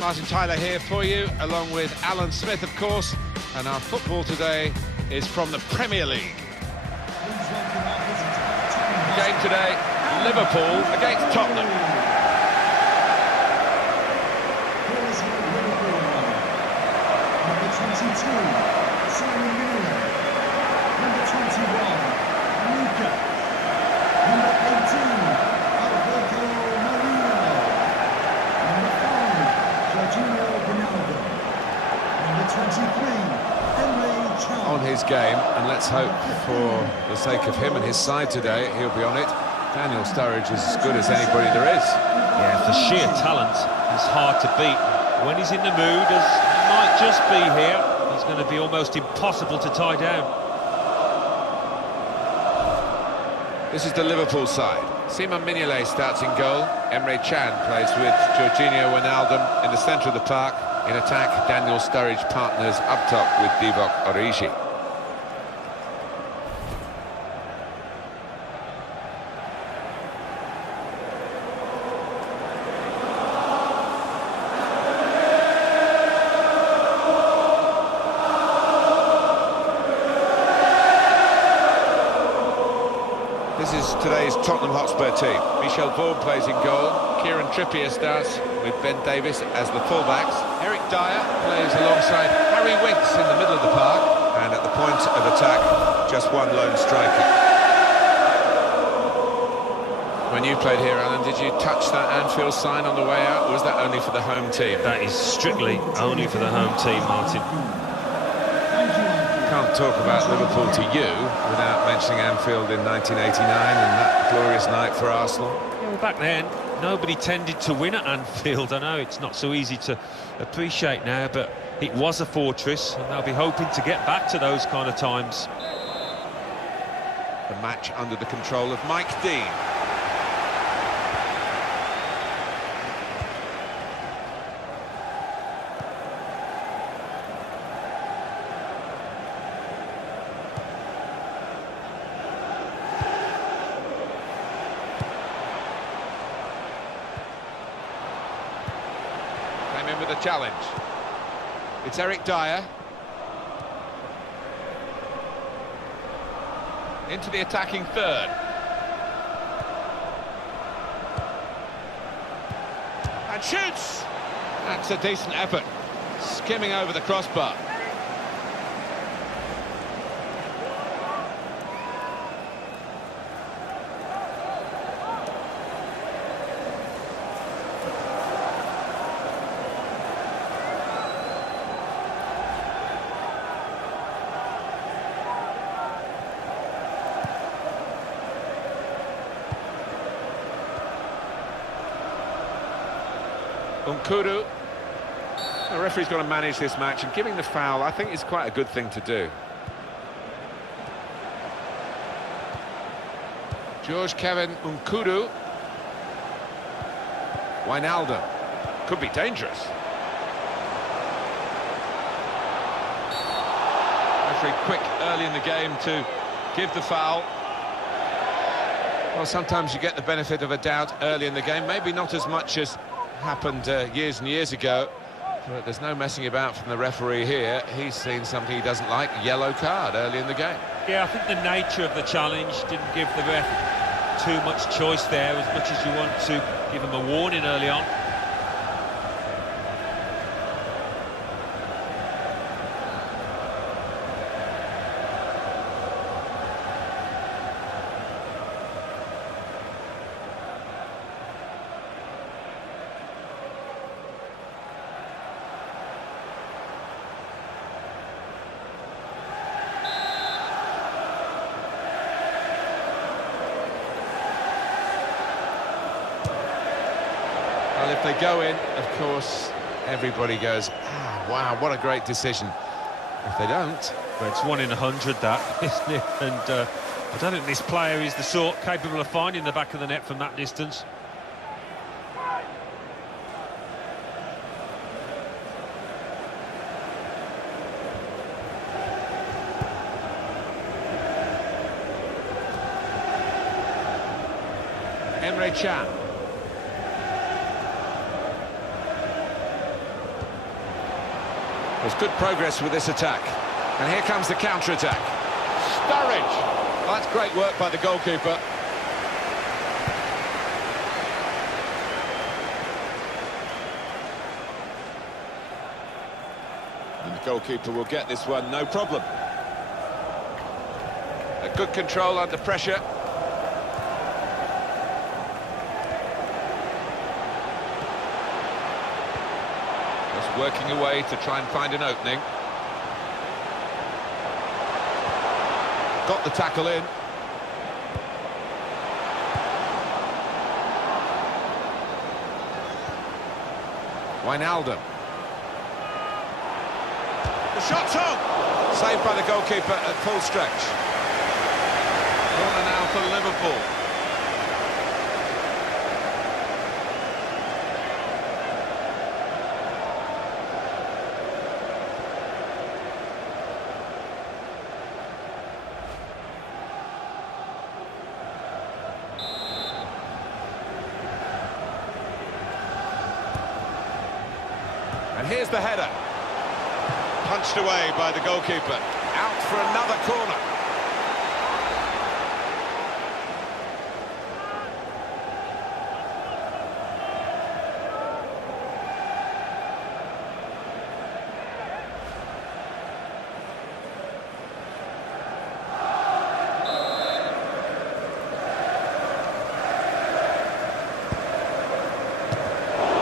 Martin Tyler here for you, along with Alan Smith, of course, and our football today is from the Premier League. The game today, Liverpool against Tottenham. Number 22, Number 21, Luca. Number 18, Alberto Marino. Number 5, Jorginho Ronaldo. Number 23, Emre Can. On his game, and let's hope for the sake of him and his side today, he'll be on it. Daniel Sturridge is as good as anybody there is. Yeah, for sheer talent, he's hard to beat. When he's in the mood, as he might just be here, he's going to be almost impossible to tie down. This is the Liverpool side. Simon Mignolet starts in goal. Emre Can plays with Jorginho Wijnaldum in the centre of the park. In attack, Daniel Sturridge partners up top with Divock Origi. This is today's Tottenham Hotspur team. Michel Vaughan plays in goal. Kieran Trippier starts with Ben Davies as the fullbacks. Eric Dyer plays alongside Harry Winks in the middle of the park. And at the point of attack, just one lone striker. When you played here, Alan, did you touch that Anfield sign on the way out, or was that only for the home team? That is strictly only for the home team, Martin. Can't talk about Liverpool to you without mentioning Anfield in 1989 and that glorious night for Arsenal. Yeah, well, back then, nobody tended to win at Anfield. I know it's not so easy to appreciate now, but it was a fortress, and they'll be hoping to get back to those kind of times. The match under the control of Mike Dean. In with a challenge. It's Eric Dyer. Into the attacking third. And shoots! That's a decent effort. Skimming over the crossbar. Nkudu. The referee's got to manage this match, and giving the foul, I think, is quite a good thing to do. George Kevin Nkudu. Wijnaldum. Could be dangerous. Referee quick early in the game to give the foul. Well, sometimes you get the benefit of a doubt early in the game, maybe not as much as happened years and years ago, but there's no messing about from the referee here. He's seen something he doesn't like, yellow card early in the game. Yeah, I think the nature of the challenge didn't give the ref too much choice there, as much as you want to give him a warning early on. Well, if they go in, of course, everybody goes, ah, wow, what a great decision. If they don't... Well, it's 1 in 100, that, isn't it? And I don't think this player is the sort capable of finding the back of the net from that distance. Emre Can. There's good progress with this attack. And here comes the counter-attack. Sturridge! Well, that's great work by the goalkeeper. And the goalkeeper will get this one, no problem. A good control under pressure. Just working away to try and find an opening. Got the tackle in. Wijnaldum. The shot's on! Saved by the goalkeeper at full stretch. Corner now for Liverpool. And here's the header. Punched away by the goalkeeper. Out for another corner.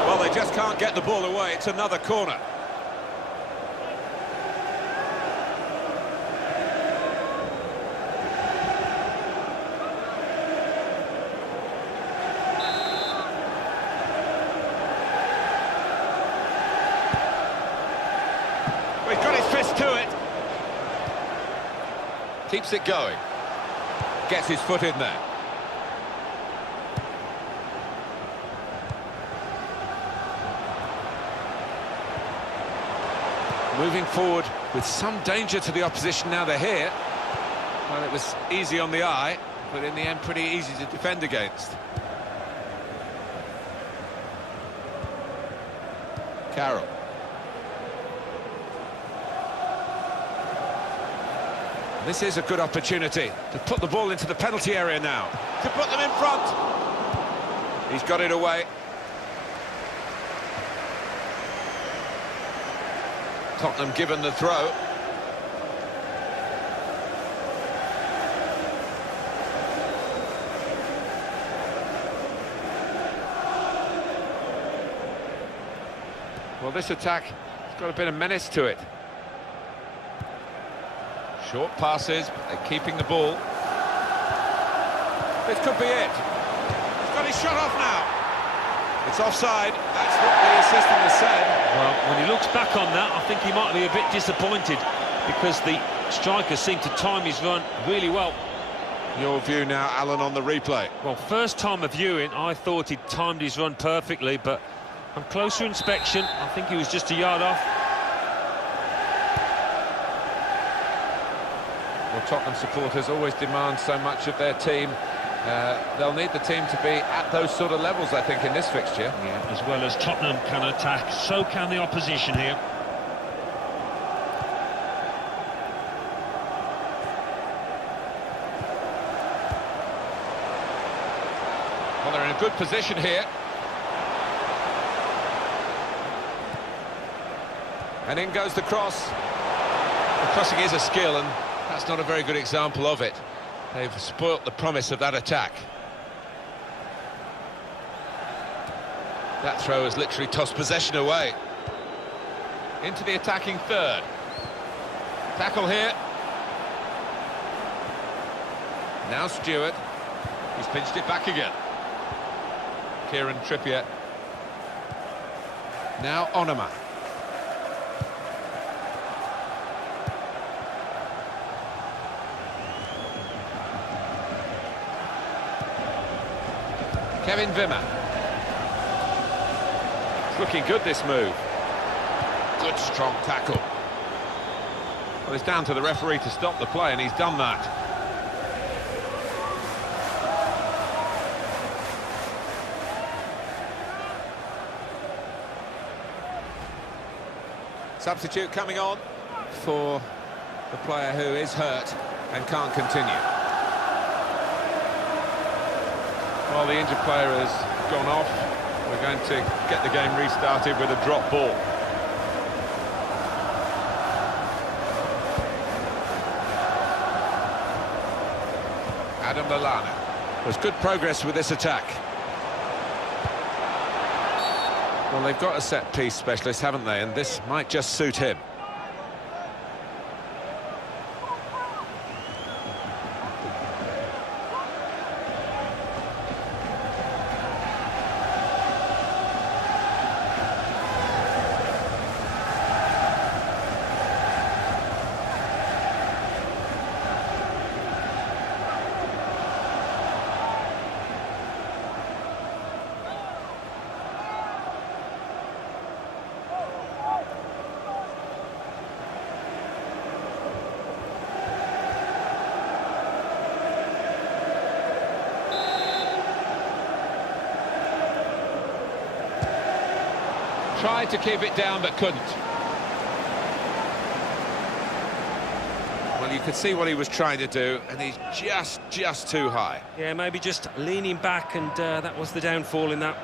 Well, they just can't get the ball away. It's another corner. He's got his fist to it. Keeps it going. Gets his foot in there. Moving forward with some danger to the opposition now they're here. Well, it was easy on the eye, but in the end pretty easy to defend against. Carroll. This is a good opportunity to put the ball into the penalty area now, to put them in front. He's got it away. Tottenham given the throw. Well, this attack has got a bit of menace to it. Short passes, but they're keeping the ball. This could be it. He's got his shot off now. It's offside. That's what the assistant has said. Well, when he looks back on that, I think he might be a bit disappointed because the striker seemed to time his run really well. Your view now, Alan, on the replay. Well, first time of viewing, I thought he'd timed his run perfectly, but on closer inspection, I think he was just a yard off. Well, Tottenham supporters always demand so much of their team. They'll need the team to be at those sort of levels, I think, in this fixture. Yeah, as well as Tottenham can attack, so can the opposition here. Well, they're in a good position here. And in goes the cross. The crossing is a skill, and that's not a very good example of it. They've spoilt the promise of that attack. That throw has literally tossed possession away. Into the attacking third. Tackle here. Now Stewart. He's pinched it back again. Kieran Trippier. Now Onoma. Kevin Wimmer. It's looking good, this move. Good strong tackle. Well, it's down to the referee to stop the play, and he's done that. Substitute coming on for the player who is hurt and can't continue. Well, the injured player has gone off. We're going to get the game restarted with a drop ball. Adam Lallana. There's good progress with this attack. Well, they've got a set-piece specialist, haven't they? And this might just suit him. Tried to keep it down, but couldn't. Well, you could see what he was trying to do, and he's just too high. Yeah, maybe just leaning back, and that was the downfall in that.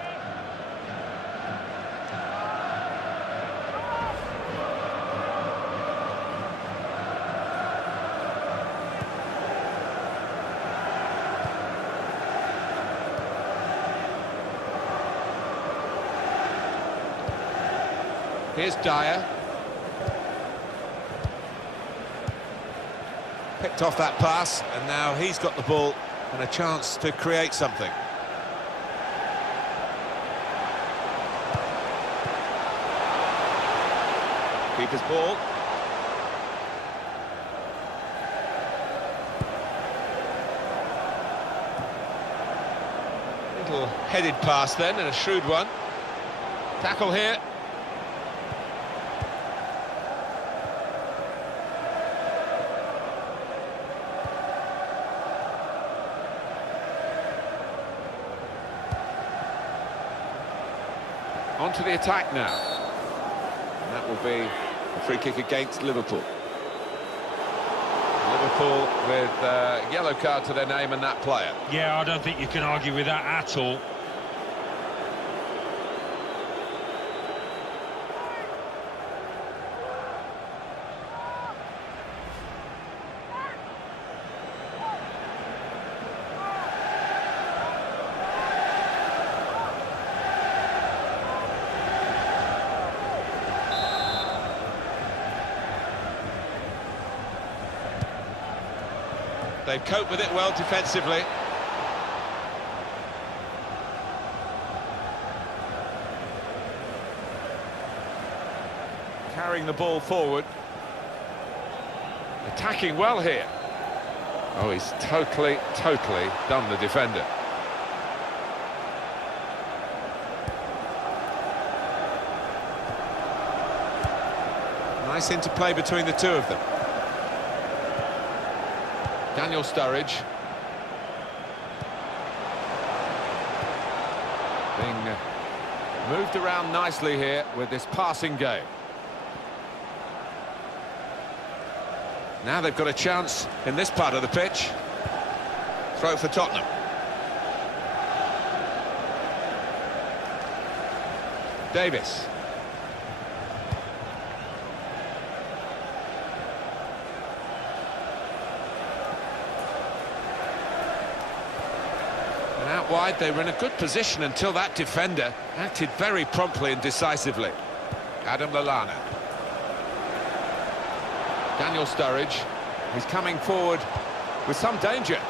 Here's Dyer. Picked off that pass, and now he's got the ball and a chance to create something. Keeper's ball. Little headed pass then, and a shrewd one. Tackle here. On to the attack now. And that will be a free kick against Liverpool. Liverpool with a yellow card to their name and that player. Yeah, I don't think you can argue with that at all. They've coped with it well defensively. Carrying the ball forward. Attacking well here. Oh, he's totally done the defender. Nice interplay between the two of them. Daniel Sturridge. Being moved around nicely here with this passing game. Now they've got a chance in this part of the pitch. Throw for Tottenham. Davis. And out wide, they were in a good position until that defender acted very promptly and decisively. Adam Lallana. Daniel Sturridge. He's coming forward with some danger.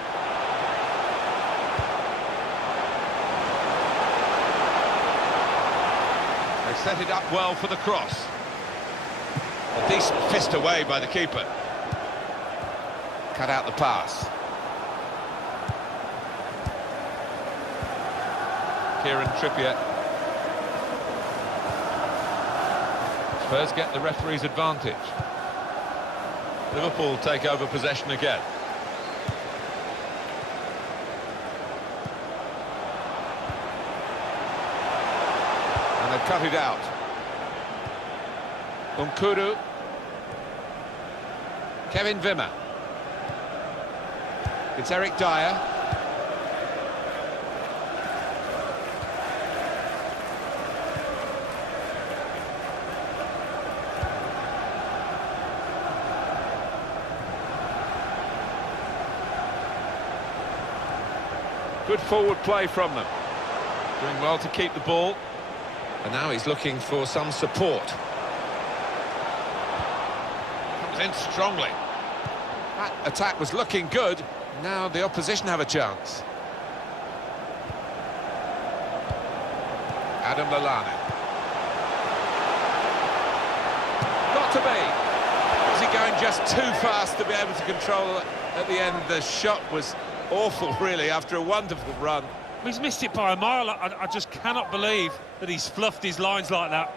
They set it up well for the cross. A decent fist away by the keeper. Cut out the pass. Kieran Trippier. Spurs get the referee's advantage. Liverpool take over possession again. And they've cut it out. Unkuru. Kevin Wimmer. It's Eric Dyer. Good forward play from them. Doing well to keep the ball. And now he's looking for some support. Comes in strongly. That attack was looking good. Now the opposition have a chance. Adam Lallana. Got to be. Was he going just too fast to be able to control it at the end? The shot was awful, really, after a wonderful run. He's missed it by a mile. I just cannot believe that he's fluffed his lines like that.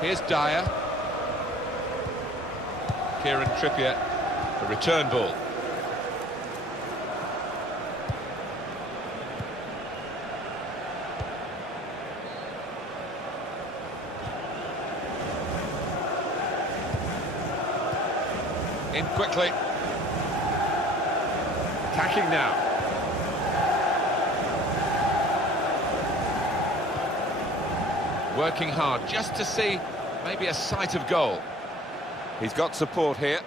Here's Dyer. Kieran Trippier, the return ball. In quickly. Attacking now. Working hard just to see maybe a sight of goal. He's got support here.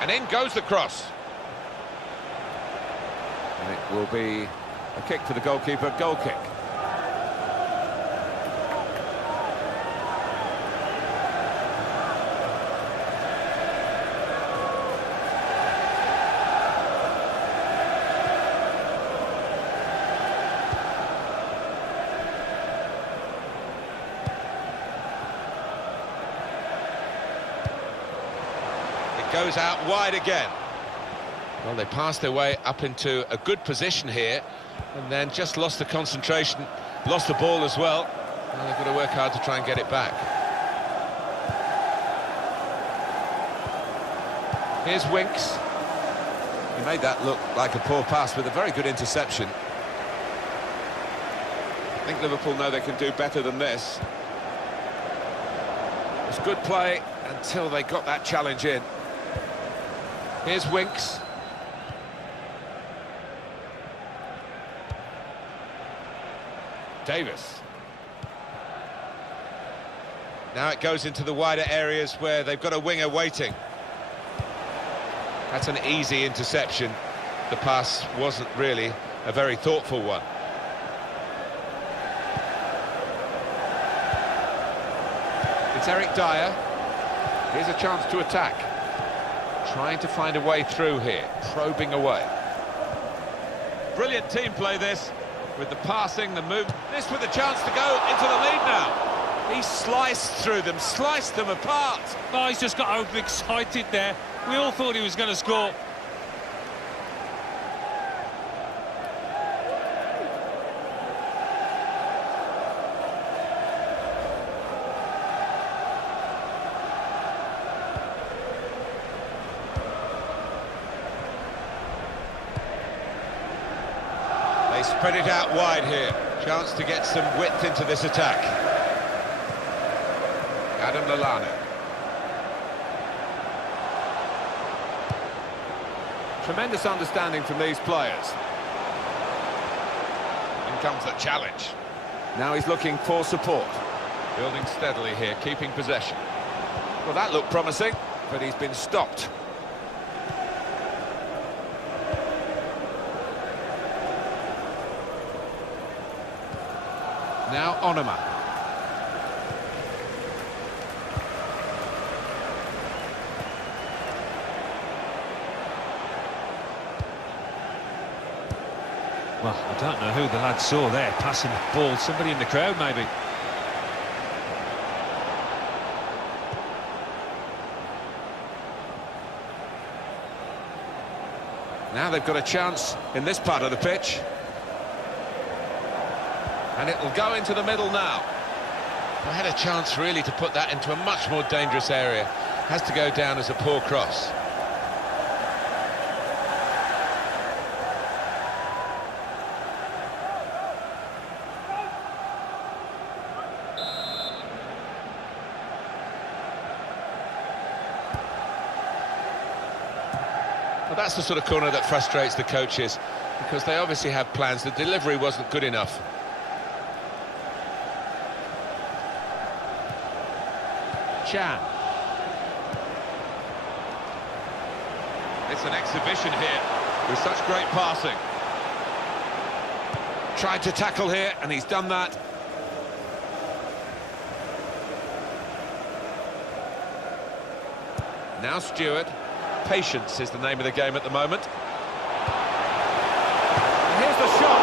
And in goes the cross. And it will be a kick for the goalkeeper, goal kick. Goes out wide again. Well, they passed their way up into a good position here and then just lost the concentration, lost the ball as well. Well, they've got to work hard to try and get it back. Here's Winks. He made that look like a poor pass with a very good interception. I think Liverpool know they can do better than this. It was good play until they got that challenge in. Here's Winks. Davis. Now it goes into the wider areas where they've got a winger waiting. That's an easy interception. The pass wasn't really a very thoughtful one. It's Eric Dyer. Here's a chance to attack. Trying to find a way through here, probing away. Brilliant team play this, with the passing, the move. This with a chance to go into the lead now. He sliced through them, sliced them apart. Oh, he's just got overexcited there. We all thought he was going to score. They spread it out wide here. Chance to get some width into this attack. Adam Lallana. Tremendous understanding from these players. In comes the challenge. Now he's looking for support. Building steadily here, keeping possession. Well, that looked promising, but he's been stopped. Now Onoma. Well, I don't know who the lad saw there, passing the ball. Somebody in the crowd, maybe. Now they've got a chance in this part of the pitch. And it'll go into the middle now. I had a chance really to put that into a much more dangerous area. Has to go down as a poor cross. Well, that's the sort of corner that frustrates the coaches, because they obviously have plans. The delivery wasn't good enough. Chan. It's an exhibition here with such great passing. Tried to tackle here, and he's done that. Now Stewart. Patience is the name of the game at the moment. And here's the shot.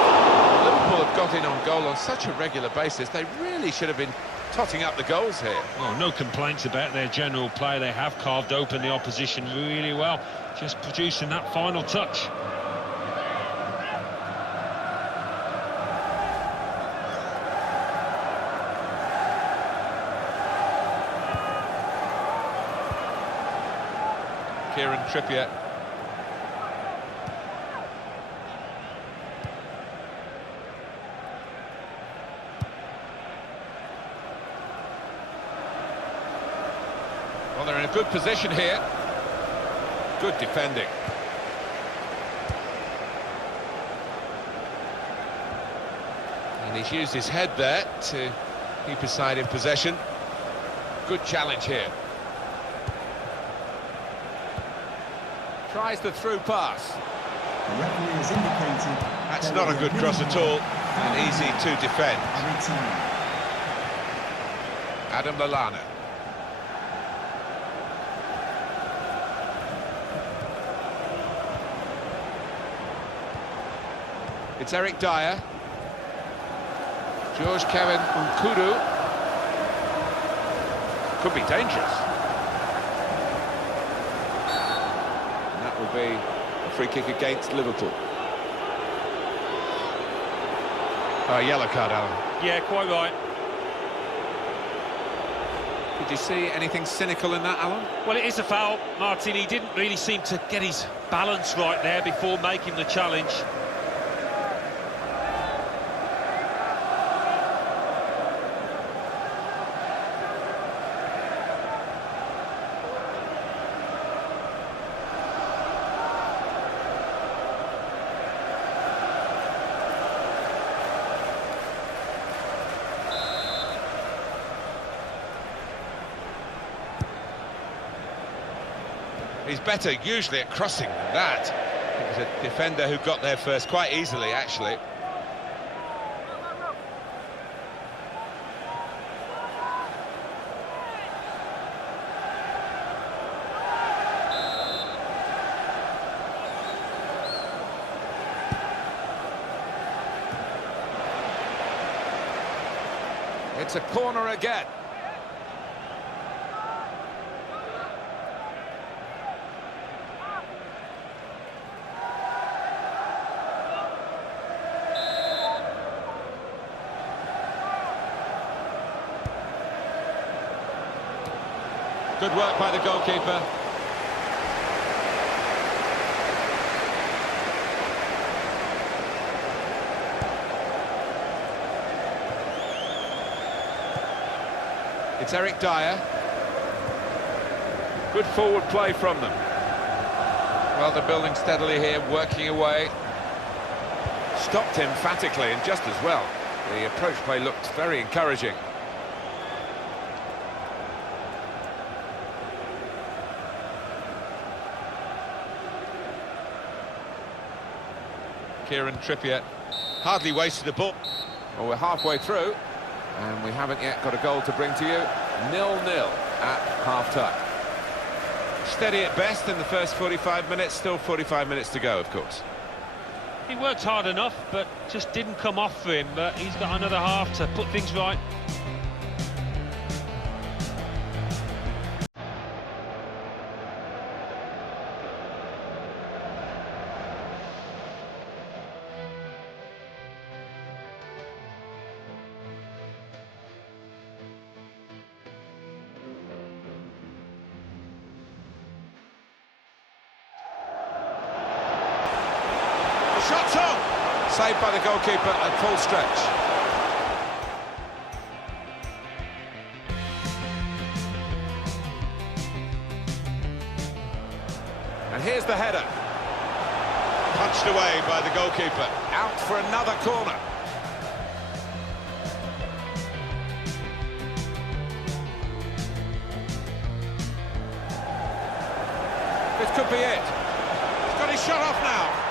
Liverpool have got in on goal on such a regular basis. They really should have been totting up the goals here. Oh, no complaints about their general play. They have carved open the opposition really well, just producing that final touch. Kieran Trippier. Well, they're in a good position here. Good defending. And he's used his head there to keep his side in possession. Good challenge here. Tries the through pass. The referee has indicated That's not a good cross at all, and easy to defend. Adam Lallana. It's Eric Dyer. George Kevin Nkudu. Could be dangerous. Will be a free kick against Liverpool. Yellow card, Alan. Yeah, quite right. Did you see anything cynical in that, Alan? Well, it is a foul, Martin. He didn't really seem to get his balance right there before making the challenge. He's better usually at crossing than that. It was a defender who got there first quite easily, actually. It's a corner again. Good work by the goalkeeper. It's Eric Dyer. Good forward play from them. Well, they're building steadily here, working away. Stopped emphatically and just as well. The approach play looked very encouraging. Kieran Trippier hardly wasted a ball. Well, we're halfway through, and we haven't yet got a goal to bring to you. 0-0 at half-time. Steady at best in the first 45 minutes, still 45 minutes to go, of course. He worked hard enough, but just didn't come off for him. But he's got another half to put things right. Shots on! Saved by the goalkeeper at full stretch. And here's the header. Punched away by the goalkeeper. Out for another corner. This could be it. He's got his shot off now.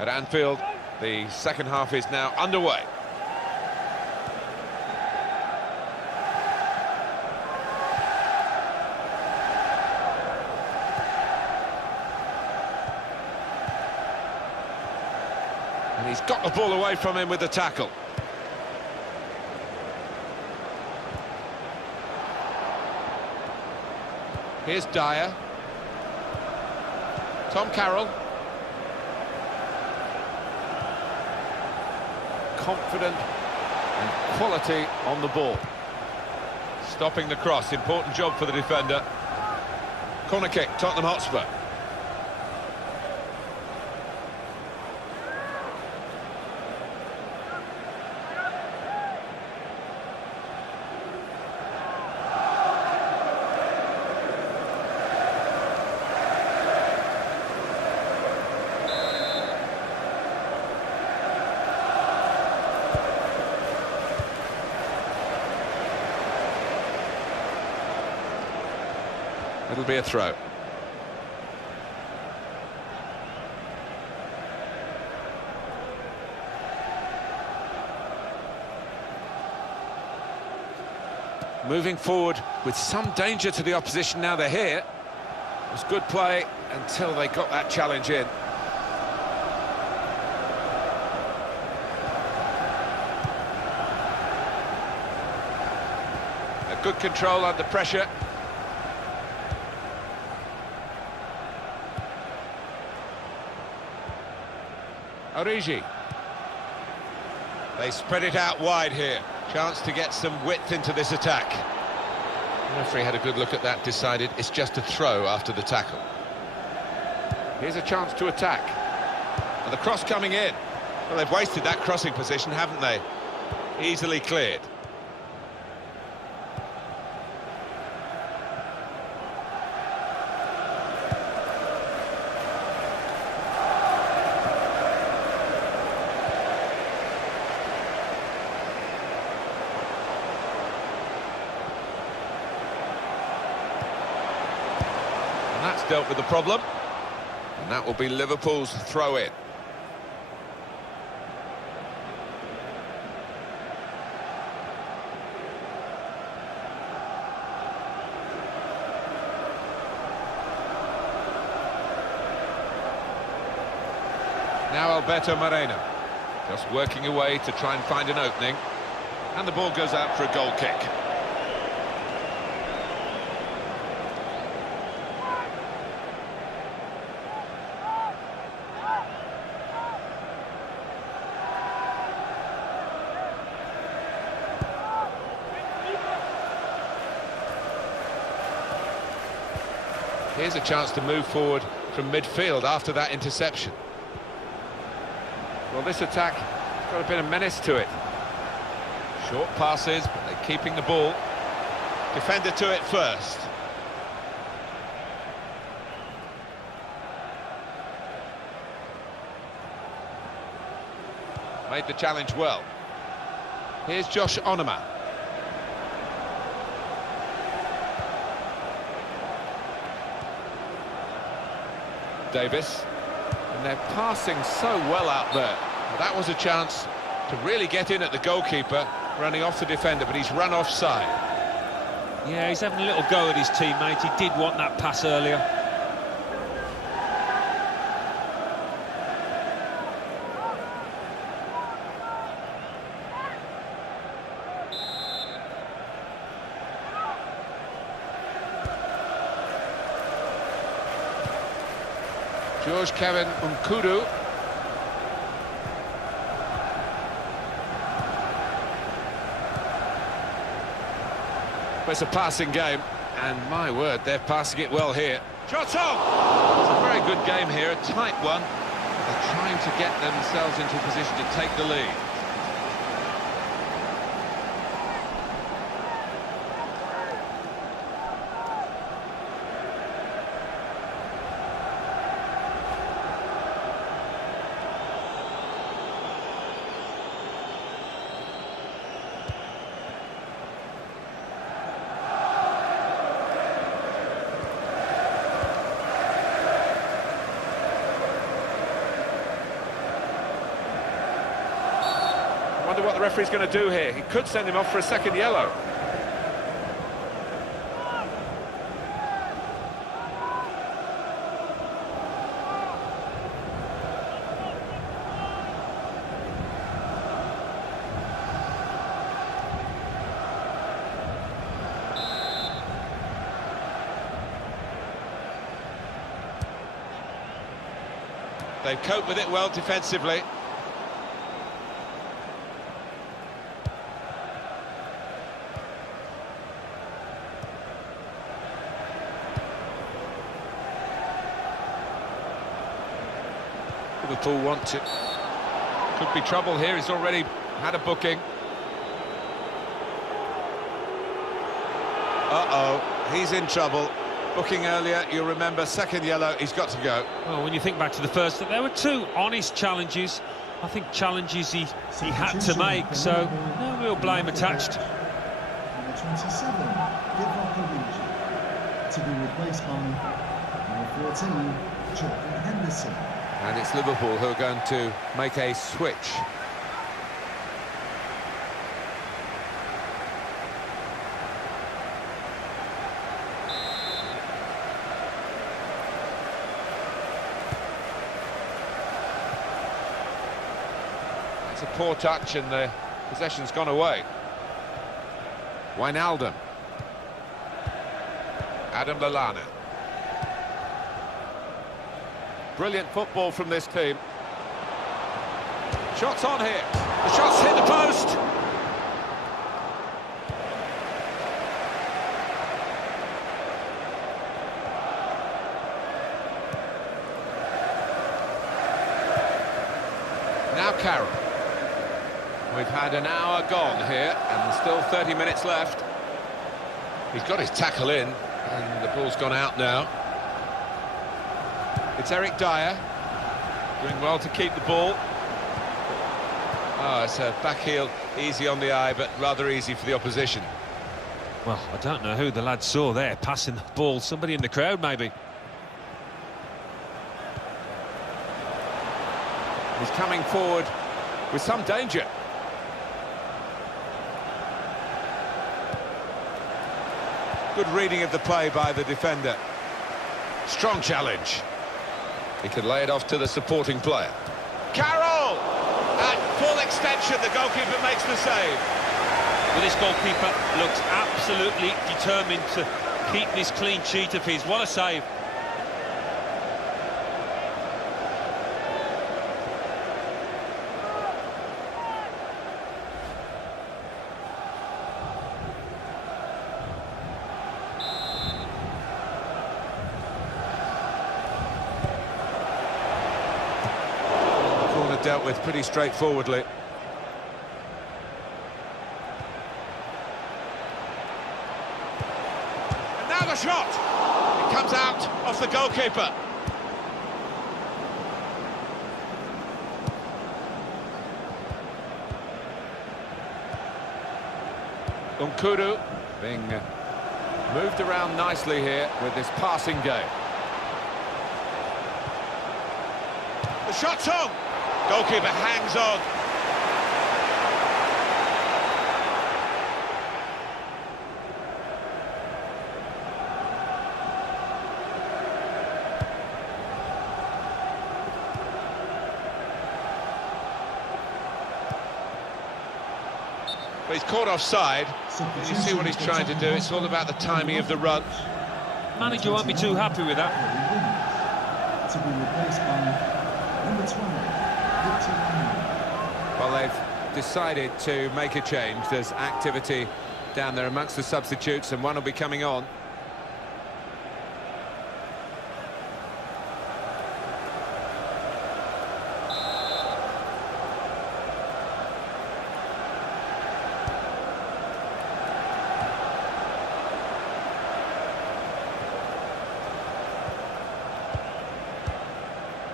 At Anfield, the second half is now underway. And he's got the ball away from him with the tackle. Here's Dyer. Tom Carroll. Confident and quality on the ball. Stopping the cross, important job for the defender. Corner kick, Tottenham Hotspur. It'll be a throw. Moving forward with some danger to the opposition now they're here. It was good play until they got that challenge in. A good control under pressure. Origi. They spread it out wide here. Chance to get some width into this attack. The referee had a good look at that, decided it's just a throw after the tackle. Here's a chance to attack. And the cross coming in. Well, they've wasted that crossing position, haven't they? Easily cleared. And that's dealt with the problem. And that will be Liverpool's throw-in. Now Alberto Moreno, just working away to try and find an opening. And the ball goes out for a goal kick. Here's a chance to move forward from midfield after that interception. Well, this attack has got a bit of menace to it. Short passes, but they're keeping the ball. Defender to it first. Made the challenge well. Here's Josh Onoma. Davis. And they're passing so well out there. Well, that was a chance to really get in at the goalkeeper, running off the defender, but he's run offside. Yeah, he's having a little go at his teammate. He did want that pass earlier. George Kevin Nkudu. It's a passing game, and my word, they're passing it well here. Shot on! It's a very good game here, a tight one. They're trying to get themselves into a position to take the lead. Wonder what the referee's going to do here. He could send him off for a second yellow. They've coped with it well defensively. Liverpool want to... Could be trouble here, he's already had a booking. Uh-oh, he's in trouble. Booking earlier, you'll remember, second yellow, he's got to go. Well, when you think back to the first, there were two honest challenges. I think challenges he had to make, so no real blame attached. Number 27, to be replaced by number 14, Jordan Henderson. And it's Liverpool who are going to make a switch. It's a poor touch and the possession's gone away. Wijnaldum. Adam Lallana. Brilliant football from this team. Shots on here. The shots hit the post. Now Carroll. We've had an hour gone here and still 30 minutes left. He's got his tackle in and the ball's gone out now. It's Eric Dyer, doing well to keep the ball. Oh, it's a back heel, easy on the eye, but rather easy for the opposition. Well, I don't know who the lad saw there, passing the ball. Somebody in the crowd, maybe. He's coming forward with some danger. Good reading of the play by the defender. Strong challenge. He could lay it off to the supporting player. Carroll! At full extension, the goalkeeper makes the save. Well, this goalkeeper looks absolutely determined to keep this clean sheet of his. What a save. dealt with pretty straightforwardly. And now the shot! It comes out off the goalkeeper. Nkudu being moved around nicely here with this passing game. The shot's on! Goalkeeper hangs on. But he's caught offside. You see what he's trying to do. It's all about the timing of the run. Manager won't be too happy with that. To be replaced by number 12, Well, they've decided to make a change. There's activity down there amongst the substitutes, and one will be coming on.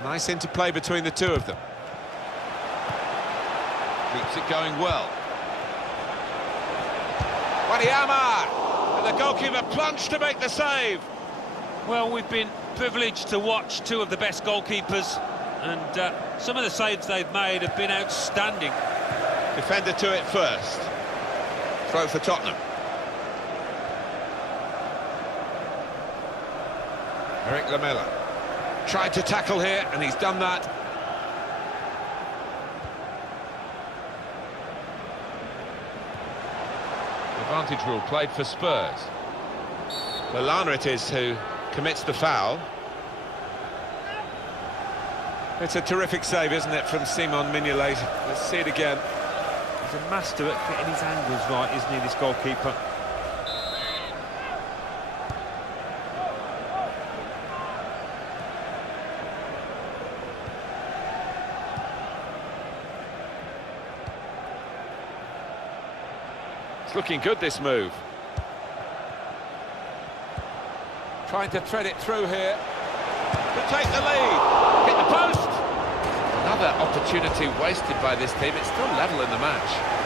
Nice interplay between the two of them. Keeps it going well. Wanyama! And the goalkeeper plunged to make the save. Well, we've been privileged to watch two of the best goalkeepers, and some of the saves they've made have been outstanding. Defender to it first. Throw for Tottenham. Eric Lamela. Tried to tackle here, and he's done that. Advantage rule played for Spurs. Lallana it is who commits the foul. It's a terrific save, isn't it, from Simon Mignolet? Let's see it again. He's a master at getting his angles right, isn't he, this goalkeeper? Looking good, this move. Trying to thread it through here to take the lead. Hit the post. Another opportunity wasted by this team. It's still level in the match.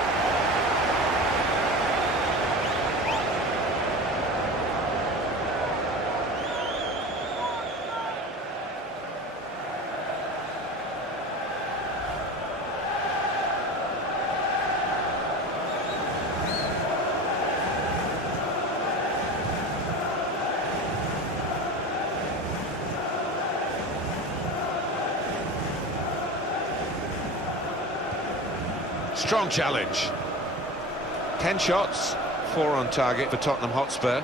Strong challenge. 10 shots, 4 on target for Tottenham Hotspur.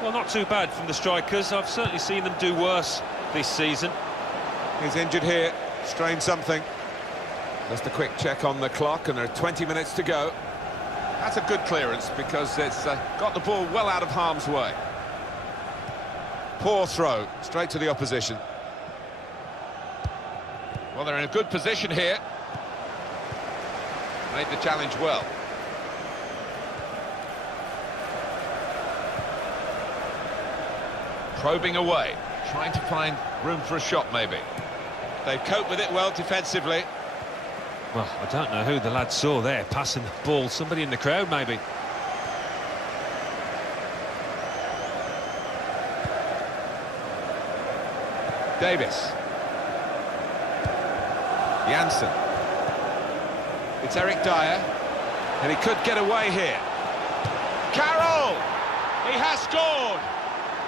Well, not too bad from the strikers. I've certainly seen them do worse this season. He's injured here, strained something. Just a quick check on the clock, and there are 20 minutes to go. That's a good clearance because it's got the ball well out of harm's way. Poor throw, straight to the opposition. Well, they're in a good position here. Made the challenge well. Probing away, trying to find room for a shot maybe. They've coped with it well defensively. Well, I don't know who the lad saw there, passing the ball. Somebody in the crowd, maybe. Davis. Janssen. It's Eric Dyer, and he could get away here. Carroll! He has scored!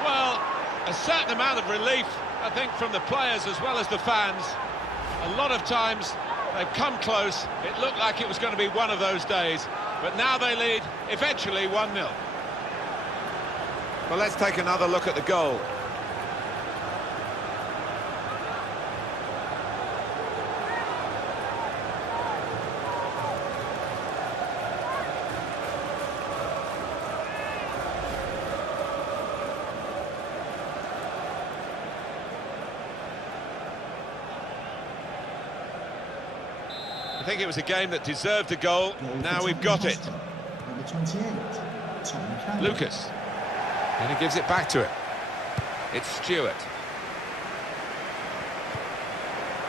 Well, a certain amount of relief, I think, from the players as well as the fans. A lot of times they've come close. It looked like it was going to be one of those days, but now they lead, eventually 1-0. Well, let's take another look at the goal. I think it was a game that deserved a goal. Now we've got it. Number 28, Tottenham. Lucas. And he gives it back to him. It's Stewart.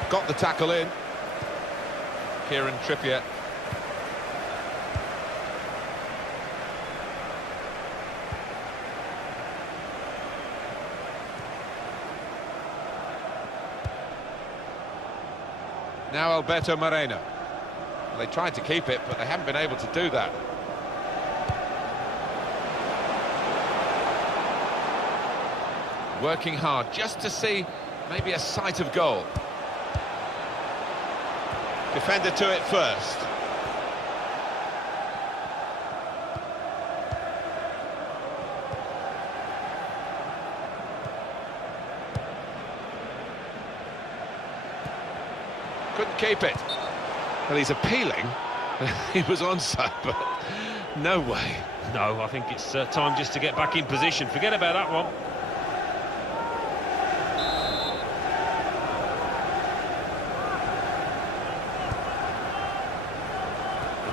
Got the tackle in. Kieran Trippier. Now Alberto Moreno. Well, they tried to keep it, but they haven't been able to do that. Working hard just to see maybe a sight of goal. Defender to it first. Couldn't keep it. Well, he's appealing. He was onside, but no way. No, I think it's time just to get back in position. Forget about that one.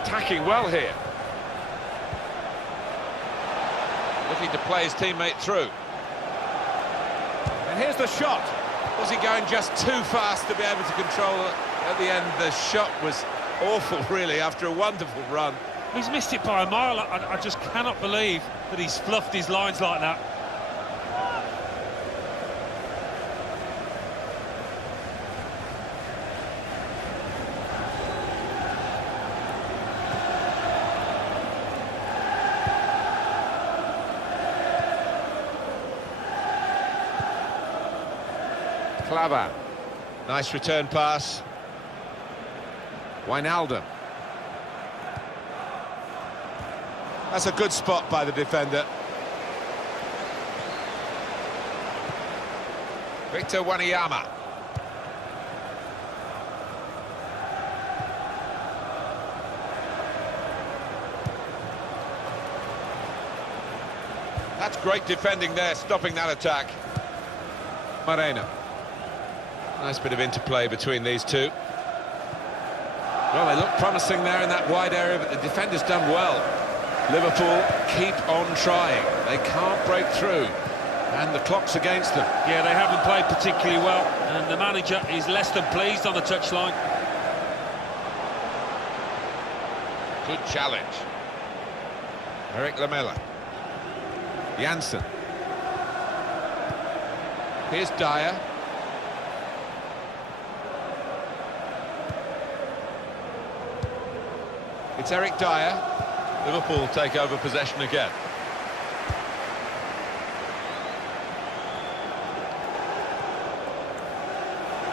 Attacking well here. Looking to play his teammate through. And here's the shot. Was he going just too fast to be able to control it? At the end, the shot was awful, really, after a wonderful run. He's missed it by a mile. I just cannot believe that he's fluffed his lines like that. Claver. Nice return pass. Wijnaldum. That's a good spot by the defender. Victor Wanyama. That's great defending there, stopping that attack. Moreno. Nice bit of interplay between these two. Well, they look promising there in that wide area, but the defender's done well. Liverpool keep on trying. They can't break through, and the clock's against them. Yeah, they haven't played particularly well, and the manager is less than pleased on the touchline. Good challenge. Eric Lamela. Janssen. Here's Dyer. It's Eric Dyer. Liverpool take over possession again.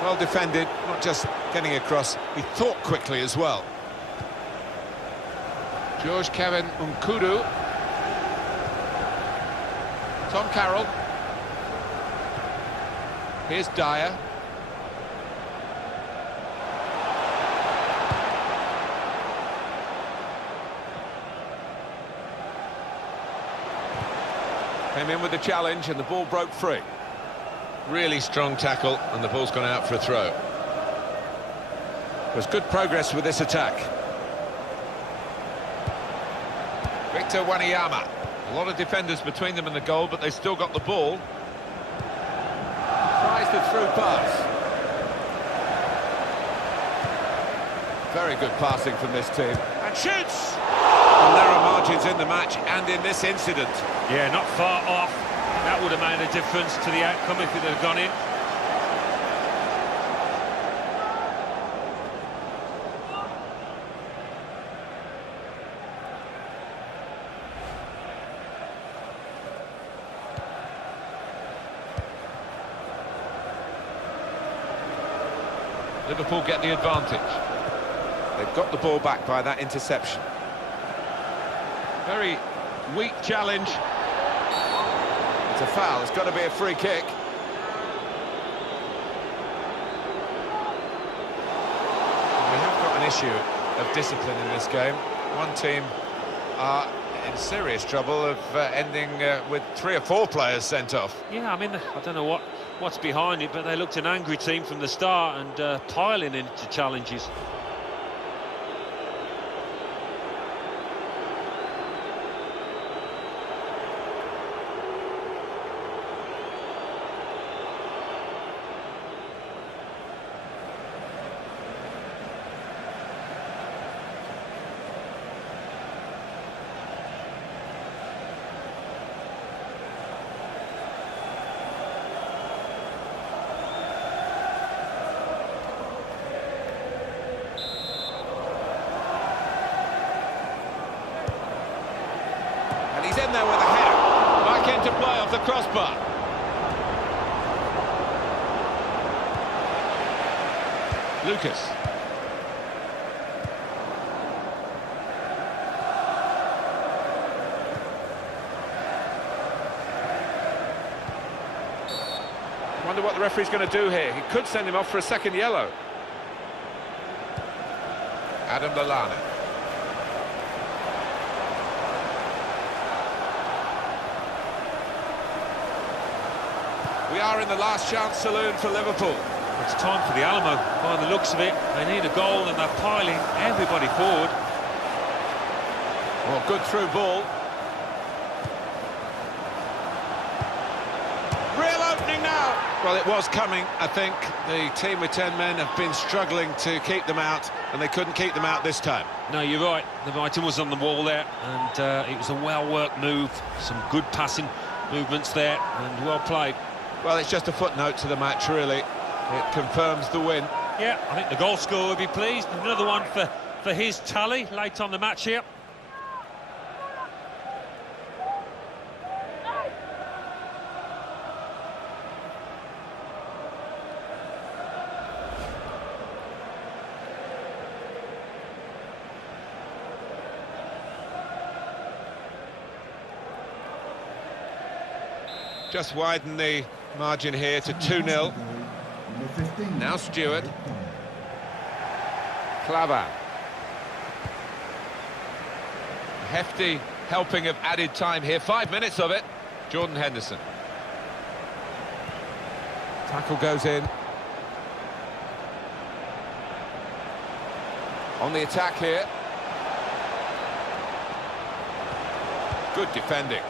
Well defended, not just getting across, he thought quickly as well. George Kevin Nkudu. Tom Carroll. Here's Dyer. Came in with the challenge and the ball broke free. Really strong tackle and the ball's gone out for a throw. There's good progress with this attack. Victor Wanyama. A lot of defenders between them and the goal, but they've still got the ball. Tries the through pass. Very good passing from this team. And shoots! And there are margins in the match and in this incident. Yeah, not far off. That would have made a difference to the outcome if it had gone in. Liverpool get the advantage. They've got the ball back by that interception. Very weak challenge. It's a foul, it's got to be a free kick. We have got an issue of discipline in this game. One team are in serious trouble of ending with 3 or 4 players sent off. Yeah, I mean, I don't know what's behind it, but they looked an angry team from the start and piling into challenges. off the crossbar. Lucas. Wonder what the referee's going to do here. He could send him off for a second yellow. Adam Lallana. We are in the last chance saloon for Liverpool. It's time for the Alamo. By the looks of it, they need a goal and they're piling everybody forward. Well, good through ball. Real opening now. Well, it was coming, I think. The team with 10 men have been struggling to keep them out, and they couldn't keep them out this time. No, you're right. The writing was on the wall there, and it was a well-worked move. Some good passing movements there, and well played. Well, it's just a footnote to the match, really. It confirms the win. Yeah, I think the goal scorer will be pleased. Another one for his tally late on the match here. Just widen the margin here to 2-0. Now Stewart. Claver. A hefty helping of added time here. 5 minutes of it. Jordan Henderson. Tackle goes in. On the attack here. Good defending.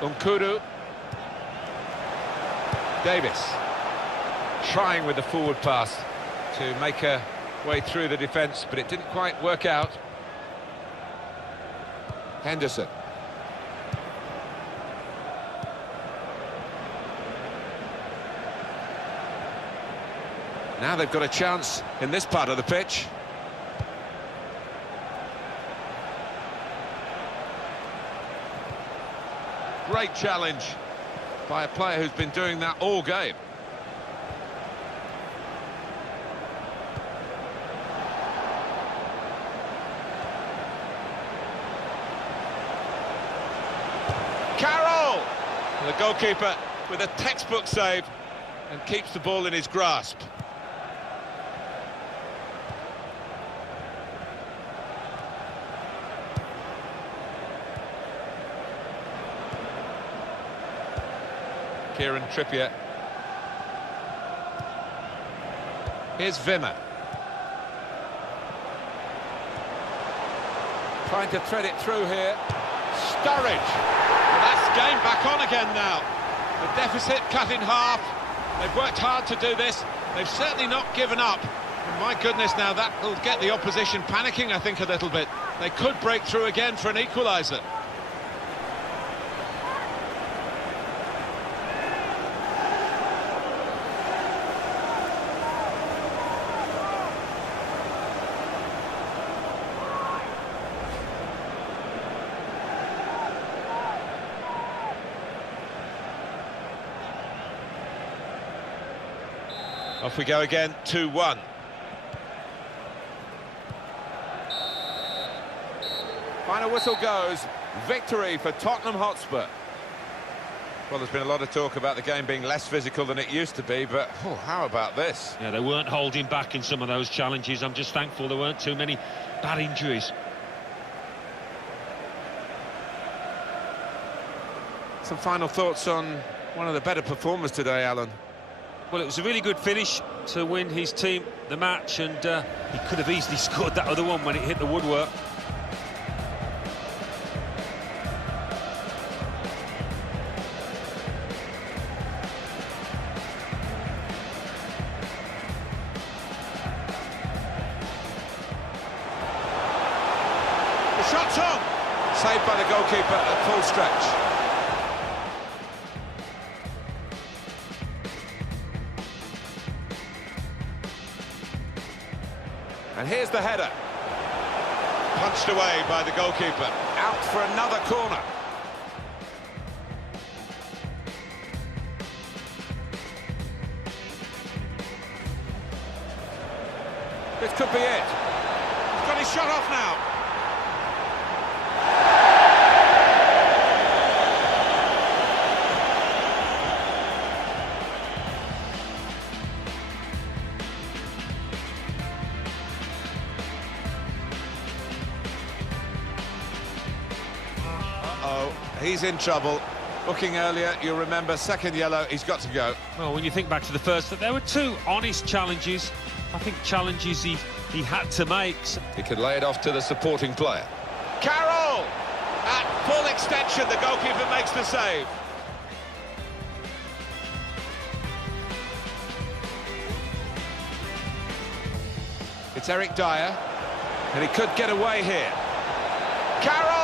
Nkudu. Davis trying with the forward pass to make a way through the defence, but it didn't quite work out. Henderson. Now they've got a chance in this part of the pitch. Great challenge by a player who's been doing that all game. Carroll! The goalkeeper with a textbook save and keeps the ball in his grasp. Kieran Trippier. Here's Wimmer. Trying to thread it through here. Sturridge. Well, that's game back on again now. The deficit cut in half. They've worked hard to do this. They've certainly not given up. And my goodness, now that will get the opposition panicking, I think, a little bit. They could break through again for an equaliser. Off we go again, 2-1. Final whistle goes. Victory for Tottenham Hotspur. Well, there's been a lot of talk about the game being less physical than it used to be, but how about this? Yeah, they weren't holding back in some of those challenges. I'm just thankful there weren't too many bad injuries. Some final thoughts on one of the better performers today, Alan. Well, it was a really good finish to win his team the match, and he could have easily scored that other one when it hit the woodwork. The shot's on! Saved by the goalkeeper at full stretch. And And here's the header. Punched away by the goalkeeper. Out for another corner. This could be it. He's got his shot off now. He's in trouble. Looking earlier, you'll remember, second yellow, he's got to go. Well, when you think back to the first, there were two honest challenges. I think challenges he had to make. He could lay it off to the supporting player. Carroll! At full extension, the goalkeeper makes the save. It's Eric Dyer, and he could get away here. Carroll!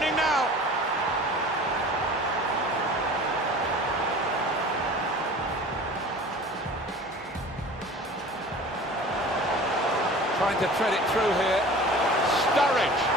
Now. Trying to thread it through here. Sturridge.